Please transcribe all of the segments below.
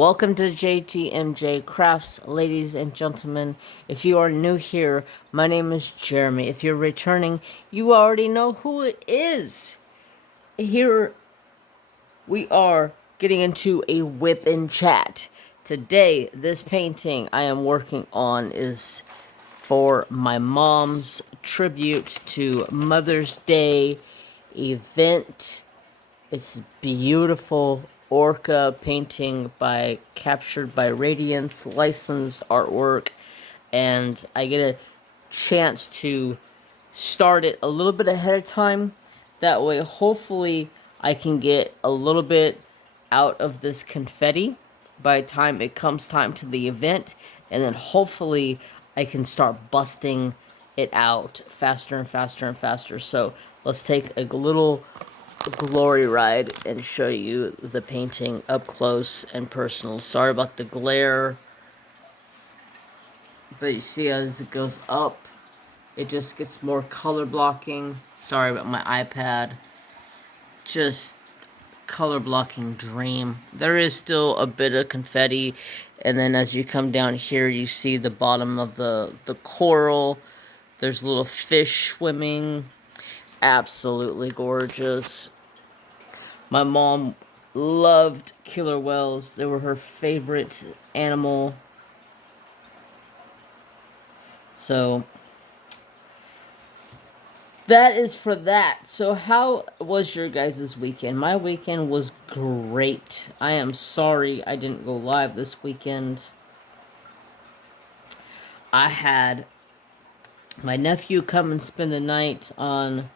Welcome to jtmjcrafts, ladies and gentlemen. If you are new here, my name is Jeremy. If you're returning, you already know who it is. Here we are getting into a whip and chat. Today, this painting I am working on is for my mom's tribute to Mother's Day event. It's beautiful orca painting captured by Radiance, licensed artwork, and I get a chance to start it a little bit ahead of time. That way, hopefully, I can get a little bit out of this confetti by the time it comes time to the event, and then hopefully I can start busting it out faster and faster and faster. So let's take a little glory ride and show you the painting up close and personal. Sorry about the glare, but you see as it goes up, it just gets more color blocking. Sorry about my iPad. Just color blocking dream. There is still a bit of confetti, and then as you come down here, you see the bottom of the coral. There's little fish swimming. Absolutely gorgeous. My mom loved killer whales. They were her favorite animal. So that is for that. So how was your guys' weekend? My weekend was great. I am sorry I didn't go live this weekend. I had my nephew come and spend the night on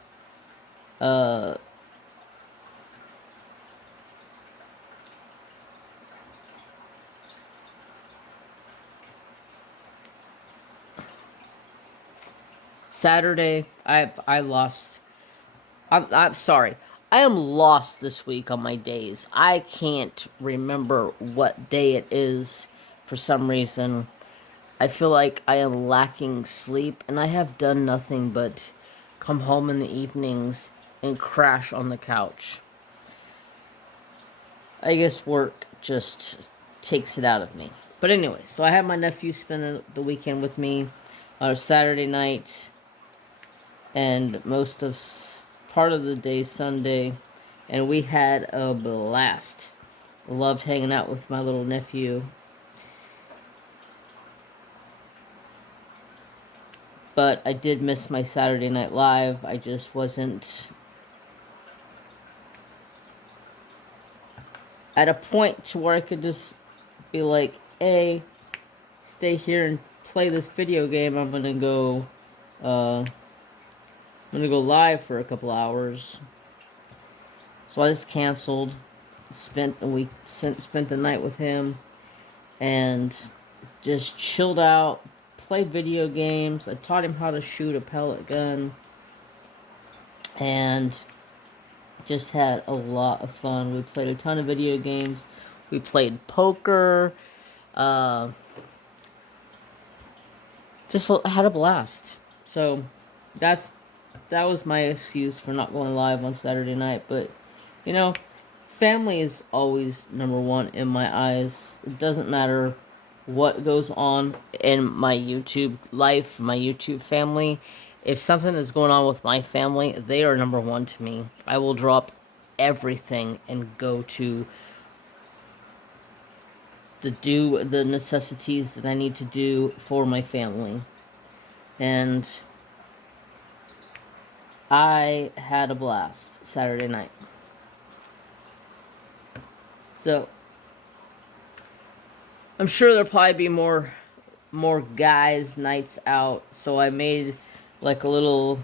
Saturday. I'm sorry. I am lost this week on my days. I can't remember what day it is for some reason. I feel like I am lacking sleep, and I have done nothing but come home in the evenings and crash on the couch. I guess work just takes it out of me. But anyway, so I had my nephew spend the weekend with me on Saturday night and most of part of the day Sunday, and we had a blast. Loved hanging out with my little nephew. But I did miss my Saturday Night Live. I just wasn't at a point to where I could just be like, hey, stay here and play this video game. I'm gonna go live for a couple hours. So I just canceled. Spent the night with him and just chilled out, played video games. I taught him how to shoot a pellet gun and just had a lot of fun. We played a ton of video games. We played poker. Just had a blast. So that was my excuse for not going live on Saturday night. But you know, family is always number one in my eyes. It doesn't matter what goes on in my YouTube life, my YouTube family. If something is going on with my family, they are number one to me. I will drop everything and go to do the necessities that I need to do for my family. And I had a blast Saturday night. So I'm sure there'll probably be more guys' nights out. So I made like a little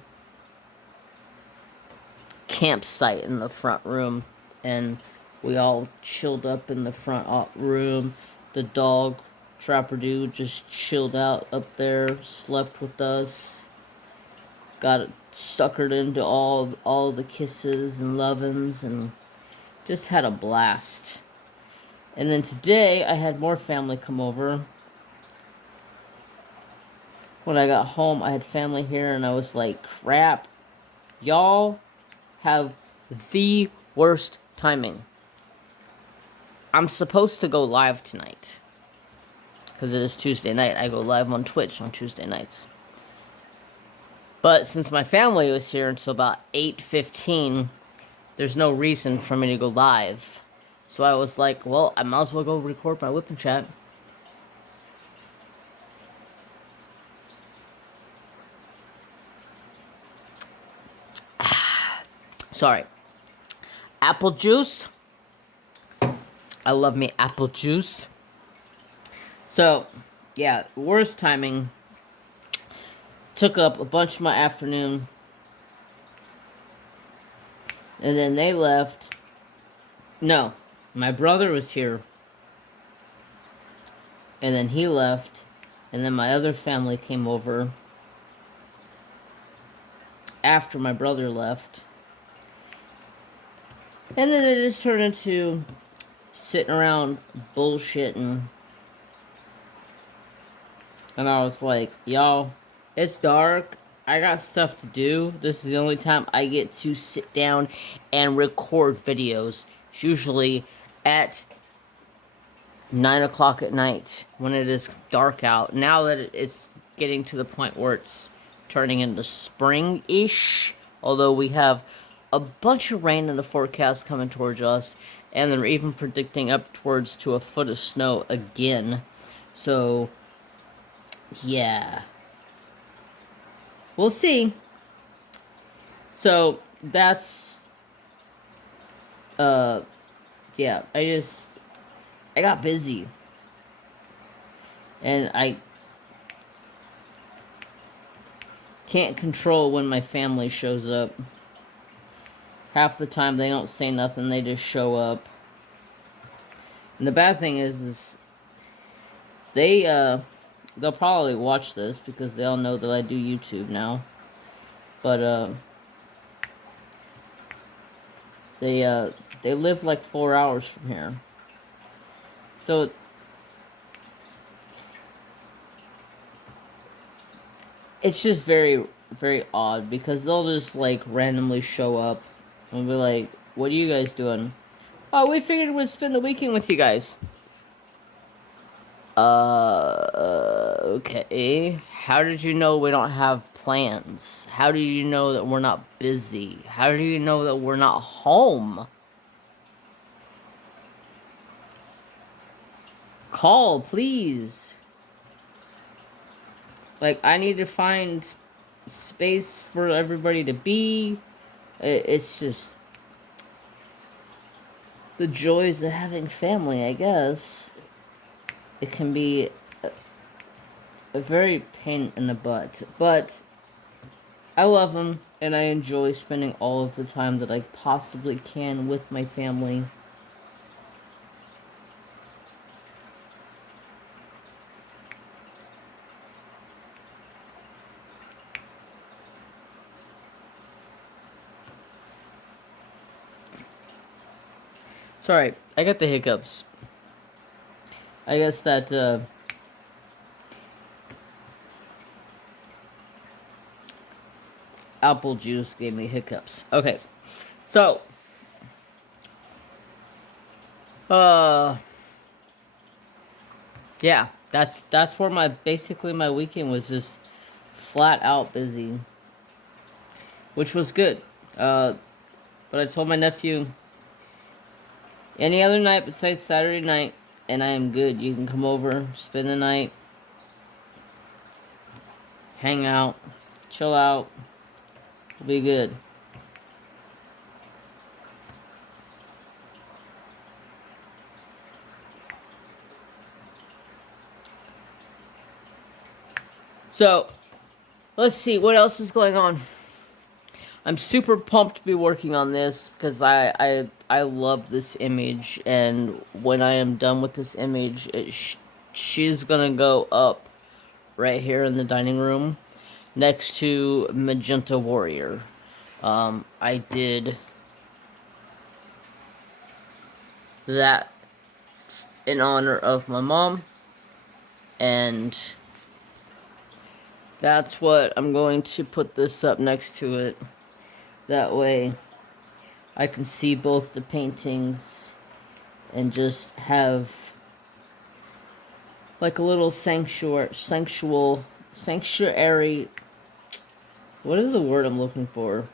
campsite in the front room, and we all chilled up in the front room. The dog, Trapper Dude, just chilled out up there, slept with us, got suckered into all the kisses and lovins, and just had a blast. And then today, I had more family come over. When I got home, I had family here, and I was like, crap, y'all have the worst timing. I'm supposed to go live tonight. Because it is Tuesday night. I go live on Twitch on Tuesday nights. But since my family was here until about 8:15, there's no reason for me to go live. So I was like, well, I might as well go record my whipping chat. Sorry. Apple juice. I love me apple juice. So, yeah, worst timing. Took up a bunch of my afternoon. And then they left. No, my brother was here. And then he left. And then my other family came over after my brother left. And then it just turned into sitting around bullshitting. And I was like, y'all, it's dark. I got stuff to do. This is the only time I get to sit down and record videos. It's usually at 9 o'clock at night when it is dark out. Now that it's getting to the point where it's turning into spring-ish. Although we have a bunch of rain in the forecast coming towards us. And they're even predicting upwards to a foot of snow again. So, yeah. We'll see. So, that's... yeah, I got busy. And I can't control when my family shows up. Half the time they don't say nothing, they just show up. And the bad thing is they'll probably watch this because they all know that I do YouTube now. But they live like 4 hours from here. So it's just very, very odd because they'll just like randomly show up and be like, what are you guys doing? Oh, we figured we'd spend the weekend with you guys. Okay. How did you know we don't have plans? How do you know that we're not busy? How do you know that we're not home? Call, please. Like, I need to find space for everybody to be. It's just the joys of having family, I guess. It can be a very pain in the butt. But I love them, and I enjoy spending all of the time that I possibly can with my family. Sorry, I got the hiccups. I guess that, apple juice gave me hiccups. Okay, so, yeah, that's where basically my weekend was just flat out busy. Which was good. But I told my nephew, any other night besides Saturday night, and I am good. You can come over, spend the night, hang out, chill out. We'll be good. So, let's see, what else is going on? I'm super pumped to be working on this because I love this image, and when I am done with this image, she's gonna go up right here in the dining room next to Magenta Warrior. I did that in honor of my mom, and that's what I'm going to put this up next to it. That way I can see both the paintings and just have like a little sanctuary. What is the word I'm looking for?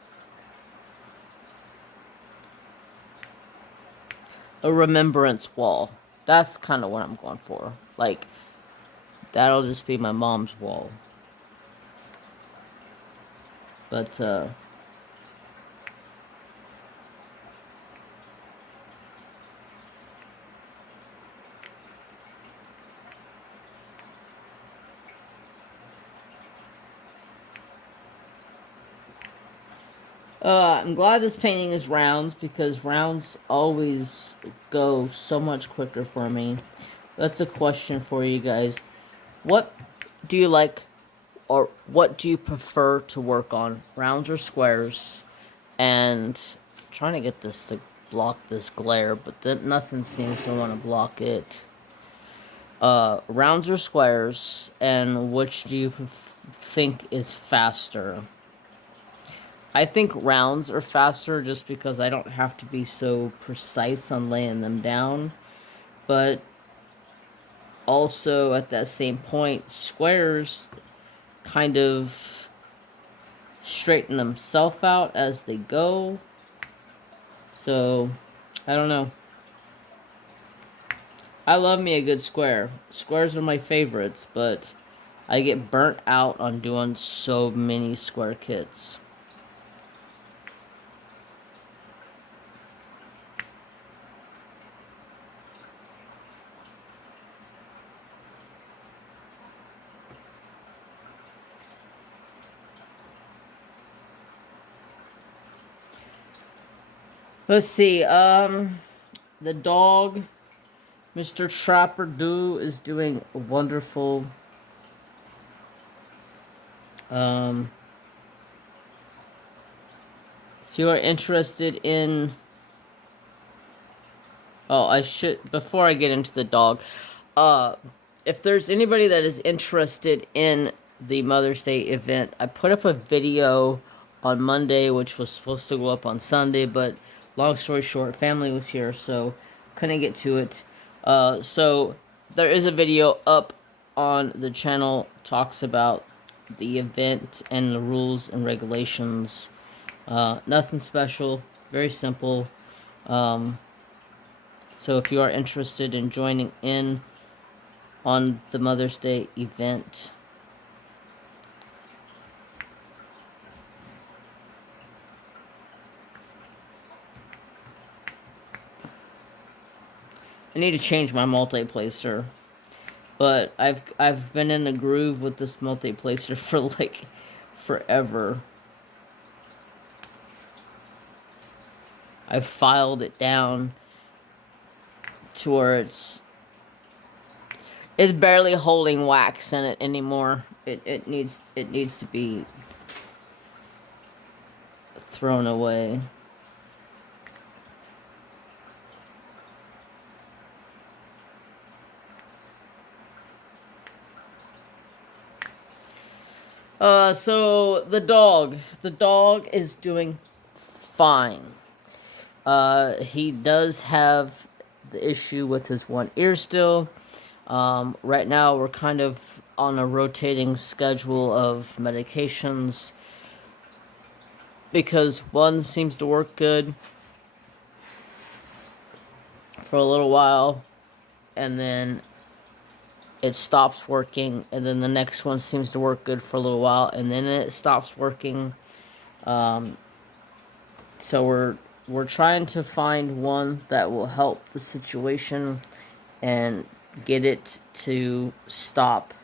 A remembrance wall. That's kind of what I'm going for. Like, that'll just be my mom's wall. But, I'm glad this painting is rounds, because rounds always go so much quicker for me. That's a question for you guys. What do you like, or what do you prefer to work on? Rounds or squares? And I'm trying to get this to block this glare, but then nothing seems to want to block it. Rounds or squares? And which do you think is faster? I think rounds are faster just because I don't have to be so precise on laying them down. But also at that same point, squares kind of straighten themselves out as they go. So, I don't know. I love me a good square. Squares are my favorites, but I get burnt out on doing so many square kits. Let's see, the dog, Mr. Trapper Doo, is doing wonderful. If you are interested in... Oh, before I get into the dog, if there's anybody that is interested in the Mother's Day event, I put up a video on Monday, which was supposed to go up on Sunday, but long story short, family was here, so couldn't get to it. So there is a video up on the channel, talks about the event and the rules and regulations. Nothing special, very simple. So if you are interested in joining in on the Mother's Day event, I need to change my multi-placer, but I've been in a groove with this multi-placer for like forever. I've filed it down to where it's barely holding wax in it anymore. It needs to be thrown away. So the dog is doing fine. He does have the issue with his one ear still. Right now we're kind of on a rotating schedule of medications because one seems to work good for a little while and then it stops working, and then the next one seems to work good for a little while and then it stops working. So we're trying to find one that will help the situation and get it to stop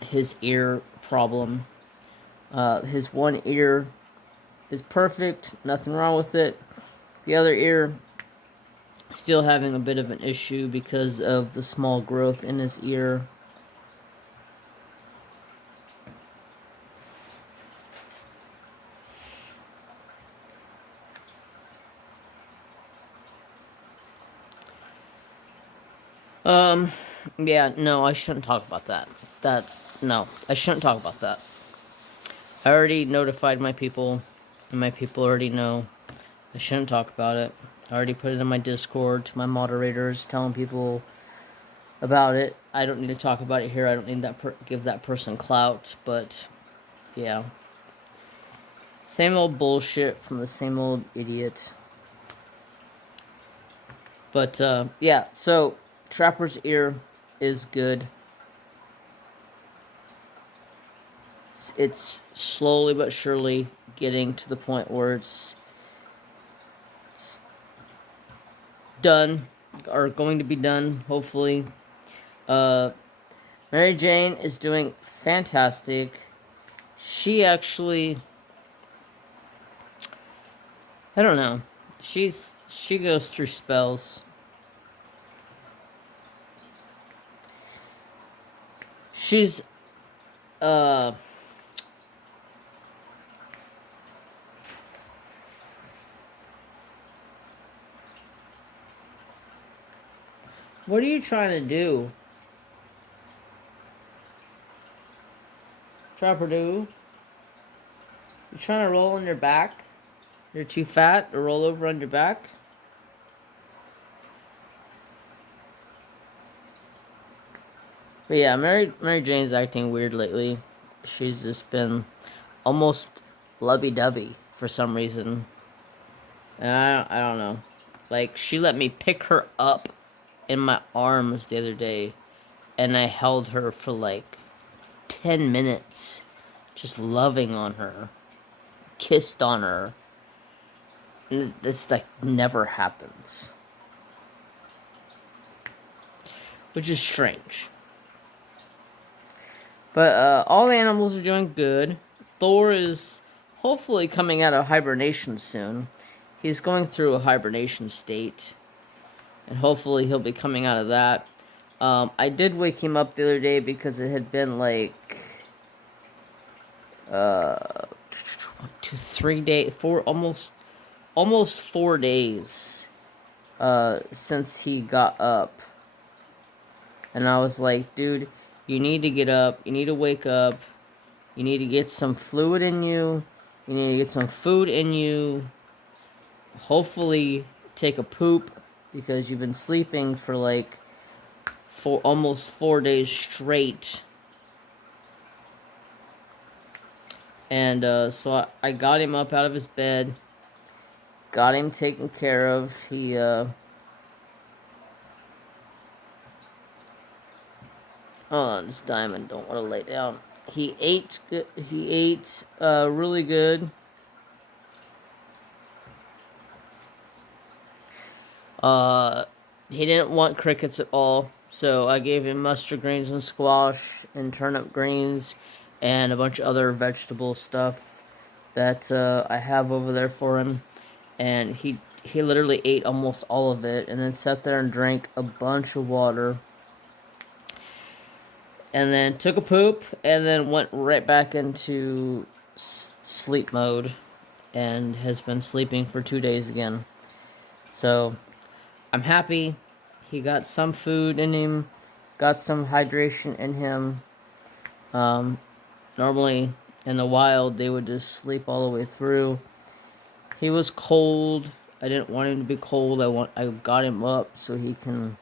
his ear problem. His one ear is perfect, nothing wrong with it. The other ear, still having a bit of an issue because of the small growth in his ear. Yeah, no, I shouldn't talk about that. No, I shouldn't talk about that. I already notified my people, and my people already know. I shouldn't talk about it. I already put it in my Discord to my moderators, telling people about it. I don't need to talk about it here. I don't need that give that person clout, but yeah. Same old bullshit from the same old idiot. But yeah, so Trapper's Ear is good. It's slowly but surely getting to the point where it's done, or going to be done, hopefully. Mary Jane is doing fantastic. She actually, I don't know, she goes through spells. She's what are you trying to do? Trapper do? You trying to roll on your back? You're too fat to roll over on your back? But yeah, Mary Jane's acting weird lately. She's just been almost lovey-dovey for some reason. And I don't know. Like, she let me pick her up in my arms the other day, and I held her for like 10 minutes, just loving on her, kissed on her. And this like never happens, which is strange. But all the animals are doing good. Thor is hopefully coming out of hibernation soon. He's going through a hibernation state, and hopefully he'll be coming out of that. I did wake him up the other day because it had been like 3 days, almost 4 days since he got up. And I was like, dude, you need to get up, you need to wake up, you need to get some fluid in you, you need to get some food in you, hopefully take a poop, because you've been sleeping for like almost 4 days straight. And so I got him up out of his bed, got him taken care of. He oh, this diamond don't want to lay down. He ate good. He ate really good. He didn't want crickets at all, so I gave him mustard greens and squash and turnip greens and a bunch of other vegetable stuff that I have over there for him. And he literally ate almost all of it, and then sat there and drank a bunch of water. And then took a poop, and then went right back into sleep mode, and has been sleeping for 2 days again. So, I'm happy. He got some food in him, got some hydration in him. Normally, in the wild, they would just sleep all the way through. He was cold. I didn't want him to be cold. I got him up so he can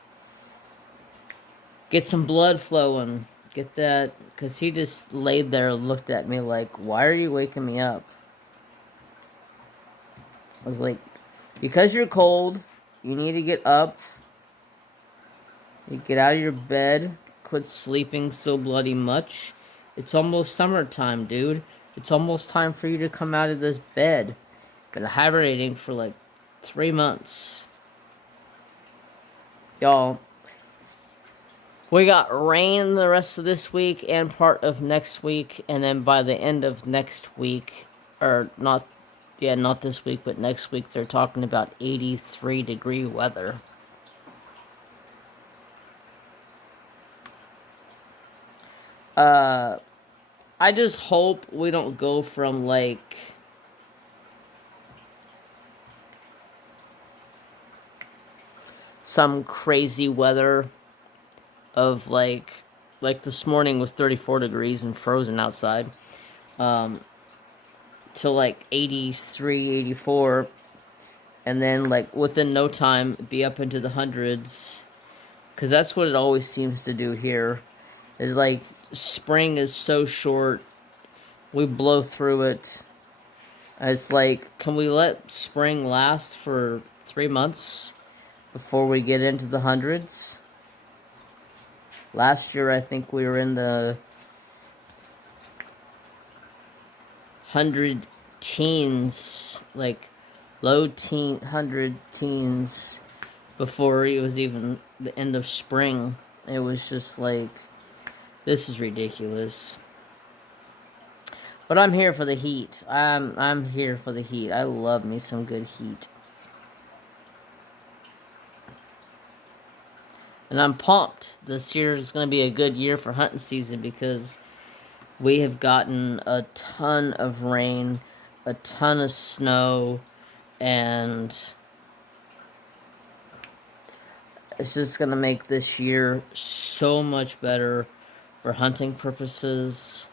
get some blood flowing. Get that, because he just laid there and looked at me like, why are you waking me up? I was like, because you're cold, you need to get up. You get out of your bed, quit sleeping so bloody much. It's almost summertime, dude. It's almost time for you to come out of this bed. Been hibernating for like 3 months. Y'all, we got rain the rest of this week and part of next week, and then by the end of next week, or not this week, but next week, they're talking about 83-degree weather. I just hope we don't go from like some crazy weather of like this morning was 34 degrees and frozen outside, to like 83, 84, and then like within no time be up into the hundreds, because that's what it always seems to do here. Is like spring is so short, we blow through it. It's like, can we let spring last for 3 months before we get into the hundreds? Last year I think we were in the hundred teens, like low teen, hundred teens, before it was even the end of spring. It was just like, this is ridiculous. But I'm here for the heat. I'm here for the heat. I love me some good heat. And I'm pumped. This year is going to be a good year for hunting season because we have gotten a ton of rain, a ton of snow, and it's just going to make this year so much better for hunting purposes.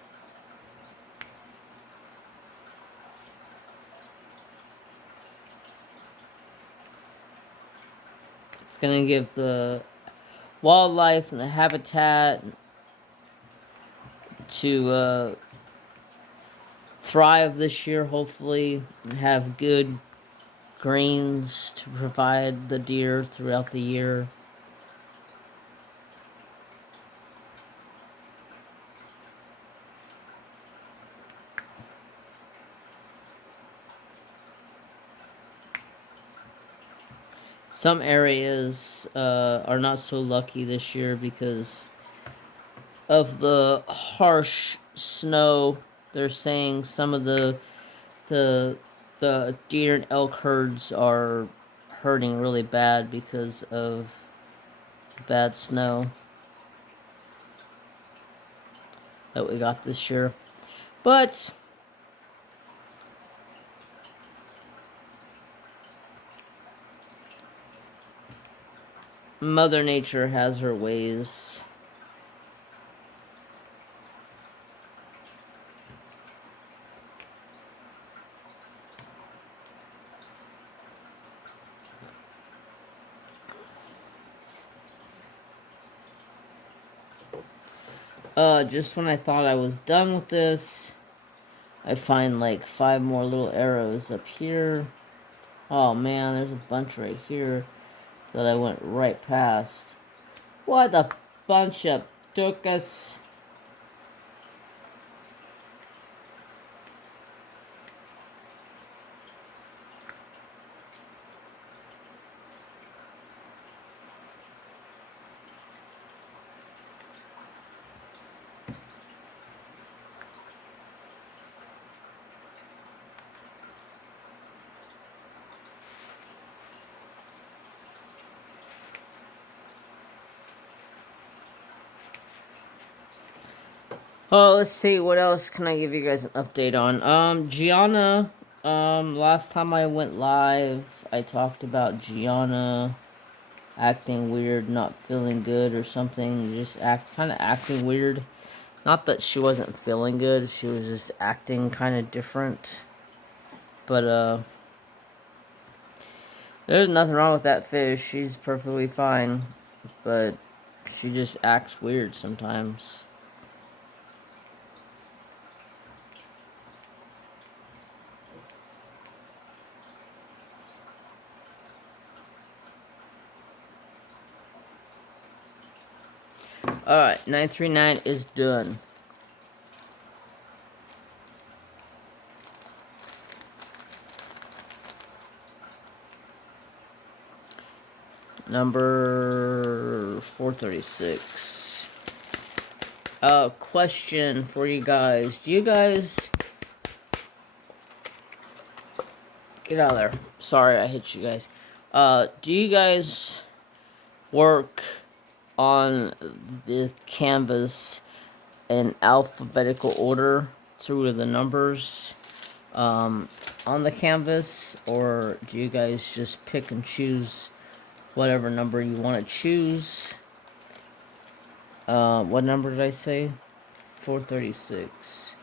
It's going to give the wildlife and the habitat to thrive this year, hopefully, and have good greens to provide the deer throughout the year. Some areas are not so lucky this year because of the harsh snow. They're saying some of the deer and elk herds are hurting really bad because of bad snow that we got this year. But Mother Nature has her ways. Just when I thought I was done with this, I find like 5 more little arrows up here. Oh man, there's a bunch right here that I went right past. What a bunch of tukas. Oh, let's see, what else can I give you guys an update on? Gianna, last time I went live, I talked about Gianna acting weird, not feeling good or something, just kind of acting weird. Not that she wasn't feeling good, she was just acting kind of different. But, there's nothing wrong with that fish, she's perfectly fine, but she just acts weird sometimes. Alright, 939 is done. Number 436. Question for you guys. Do you guys... Get out of there. Sorry, I hit you guys. Do you guys work on the canvas in alphabetical order through the numbers on the canvas, or do you guys just pick and choose whatever number you want to choose? What number did I say? 436.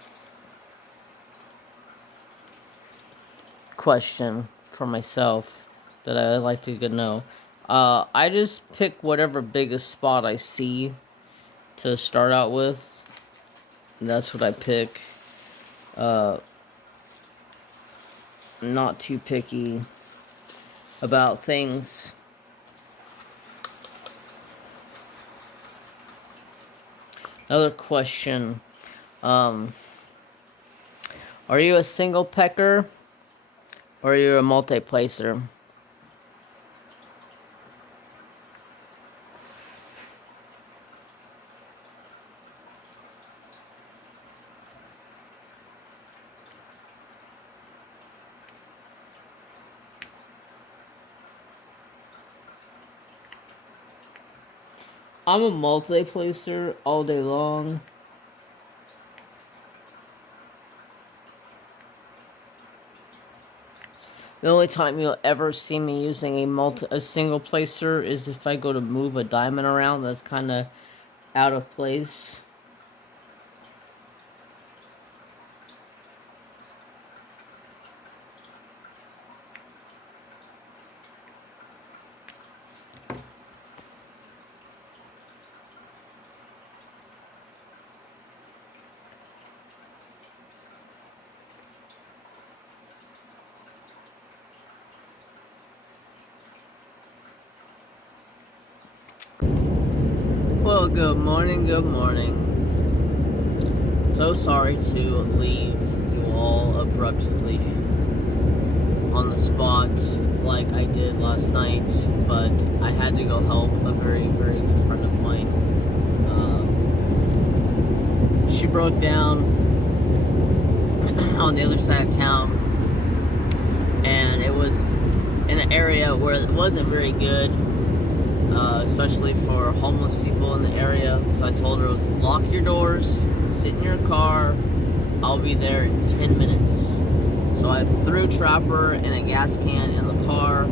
Question for myself. that I like to know. I just pick whatever biggest spot I see to start out with. And that's what I pick. I'm not too picky about things. Another question. Are you a single pecker or are you a multi-placer? I'm a multi-placer all day long. The only time you'll ever see me using a single placer is if I go to move a diamond around that's kind of out of place. Well, good morning, good morning. So sorry to leave you all abruptly on the spot like I did last night, but I had to go help a very, very good friend of mine. She broke down on the other side of town, and it was in an area where it wasn't very good. Especially for homeless people in the area. So I told her, lock your doors, sit in your car, I'll be there in 10 minutes. So I threw Trapper and a gas can in the car,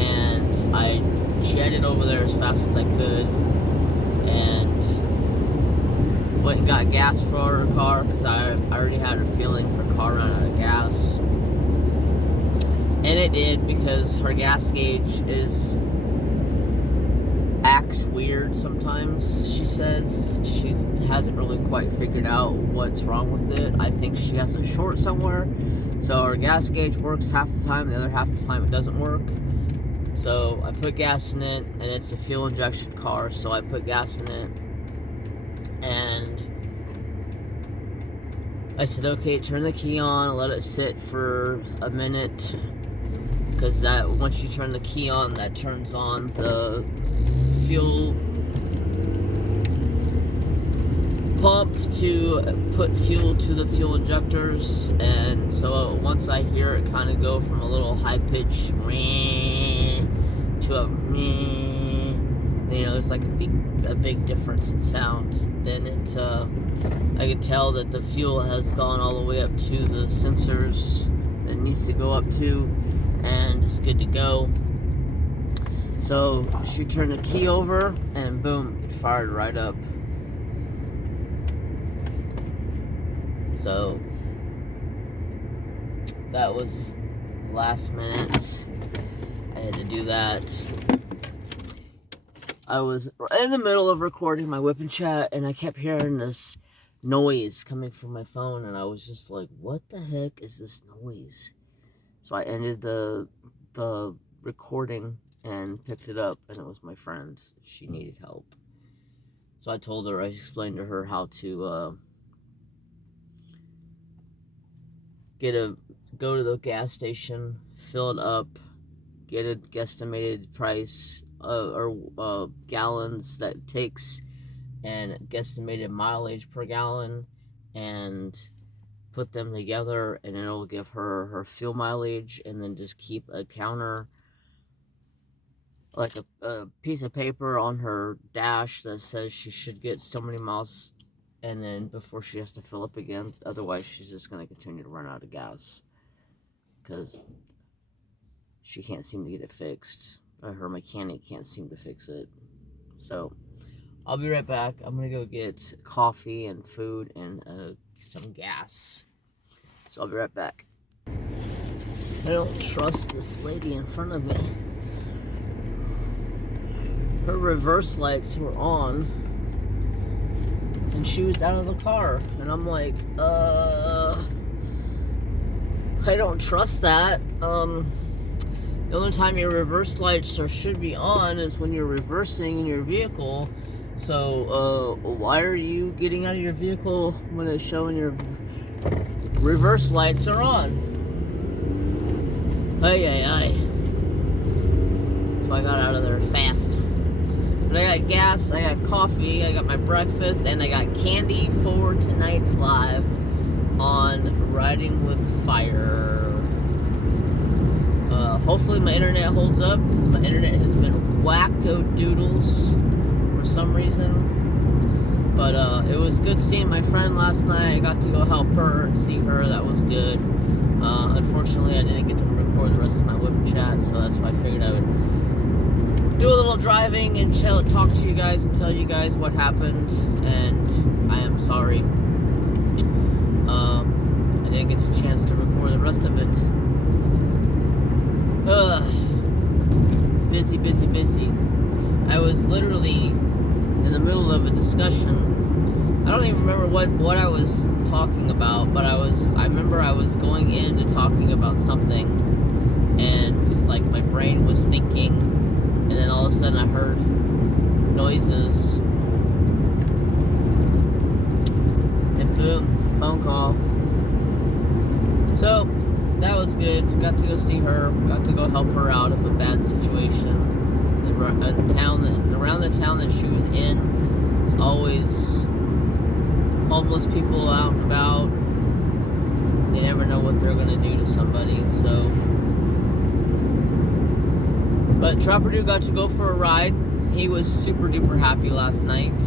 and I jetted over there as fast as I could, and went and got gas for her car, because I already had her feeling her car ran out of gas. And it did, because her gas gauge acts weird sometimes. She says she hasn't really quite figured out what's wrong with it. I think she has a short somewhere. So her gas gauge works half the time, the other half the time it doesn't work. So I put gas in it, and it's a fuel injection car, so I put gas in it, and I said, okay, turn the key on, let it sit for a minute, because that once you turn the key on, that turns on the fuel pump to put fuel to the fuel injectors. And so once I hear it kind of go from a little high pitch to a there's like a big difference in sound, then I can tell that the fuel has gone all the way up to the sensors that it needs to go up to, and it's good to go. So she turned the key over, and boom, it fired right up. So that was last minute. I had to do that. I was in the middle of recording my whip and chat, and I kept hearing this noise coming from my phone, and I was just like, what the heck is this noise? So I ended the recording and picked it up, and it was my friend. She needed help. So I told her, I explained to her how to go to the gas station, fill it up, get a guesstimated price or gallons that it takes, and guesstimated mileage per gallon, and put them together, and it'll give her her fuel mileage, and then just keep a counter, like a piece of paper on her dash that says she should get so many miles, and then before she has to fill up again. Otherwise, she's just going to continue to run out of gas, because she can't seem to get it fixed. Her mechanic can't seem to fix it. So I'll be right back. I'm going to go get coffee and food and some gas. So I'll be right back. I don't trust this lady in front of me. Her reverse lights were on, and she was out of the car. And I'm like, I don't trust that. The only time your reverse lights should be on is when you're reversing in your vehicle. So, why are you getting out of your vehicle when it's showing your reverse lights are on? Ay, ay, ay. So I got out of there fast. But I got gas, I got coffee, I got my breakfast, and I got candy for tonight's live on Riding with Fire. Hopefully my internet holds up, because my internet has been wacko-doodles for some reason. But it was good seeing my friend last night. I got to go help her and see her. That was good. Unfortunately, I didn't get to record the rest of my web chat, so that's why I figured I would do a little driving and talk to you guys and tell you guys what happened. And I am sorry. I didn't get a chance to record the rest of it. Busy, busy, busy. I was literally in the middle of a discussion. I don't even remember what I was talking about, but I remember I was going into talking about something, and like my brain was thinking, and then all of a sudden I heard noises, and boom, phone call. So that was good. Got to go see her. Got to go help her out of a bad situation. Around the town that she was in, it's always homeless people out and about. They never know what they're gonna do to somebody. So, but Trapper Dude got to go for a ride. He was super duper happy last night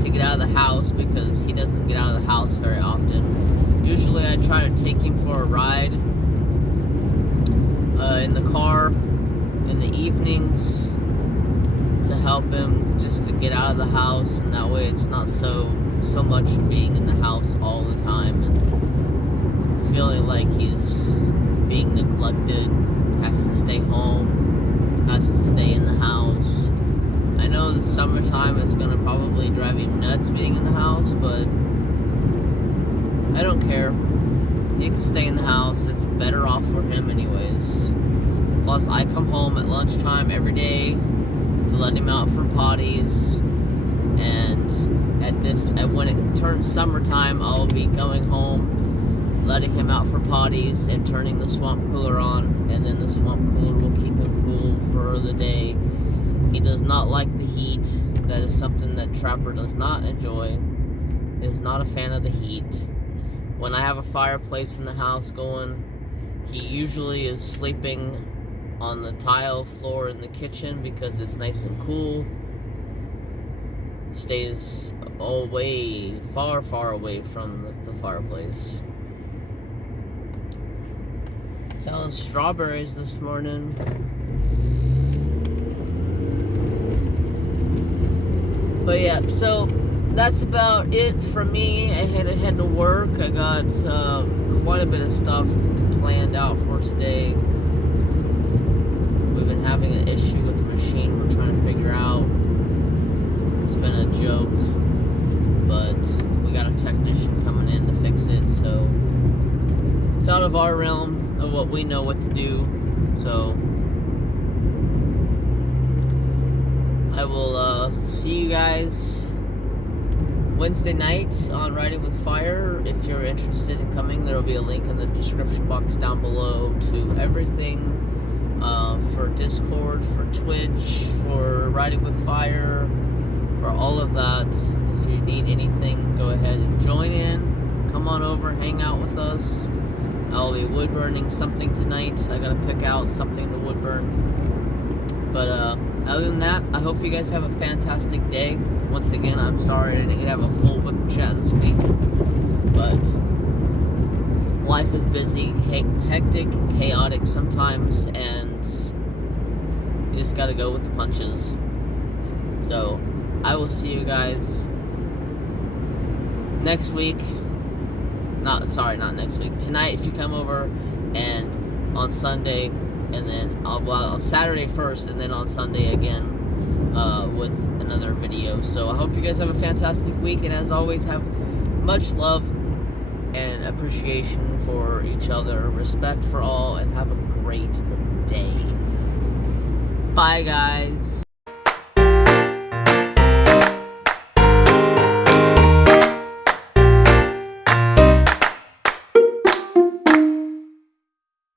to get out of the house, because he doesn't get out of the house very often. Usually I try to take him for a ride in the car in the evenings to help him just to get out of the house, and that way it's not so much being in the house all the time and feeling like he's being neglected, has to stay home, has to stay in the house. I know the summertime it's gonna probably drive him nuts being in the house, but I don't care. He can stay in the house. It's better off for him anyways. Plus, I come home at lunchtime every day to let him out for potties. And when it turns summertime, I'll be going home, letting him out for potties, and turning the swamp cooler on. And then the swamp cooler will keep him cool for the day. He does not like the heat. That is something that Trapper does not enjoy. He is not a fan of the heat. When I have a fireplace in the house going, he usually is sleeping on the tile floor in the kitchen because it's nice and cool. Stays away, far, far away from the fireplace. Selling strawberries this morning. But yeah, so that's about it for me. I had to head to work. I got quite a bit of stuff planned out for today. We've been having an issue with the machine we're trying to figure out. It's been a joke, but we got a technician coming in to fix it, so it's out of our realm of what we know what to do. So I will see you guys Wednesday night on Riding with Fire. If you're interested in coming, there will be a link in the description box down below to everything for Discord, for Twitch, for Riding with Fire, for all of that. If you need anything, go ahead and join in. Come on over, hang out with us. I'll be woodburning something tonight. I gotta pick out something to woodburn. But other than that, I hope you guys have a fantastic day. Once again, I'm sorry I didn't have a full whip chat this week, but life is busy, hectic, chaotic sometimes, and you just gotta go with the punches. So I will see you guys next week. not next week. Tonight, if you come over, and on Sunday, and then Saturday first, and then on Sunday again with another video. So I hope you guys have a fantastic week, and as always, have much love and appreciation for each other, respect for all, and have a great day. Bye, guys.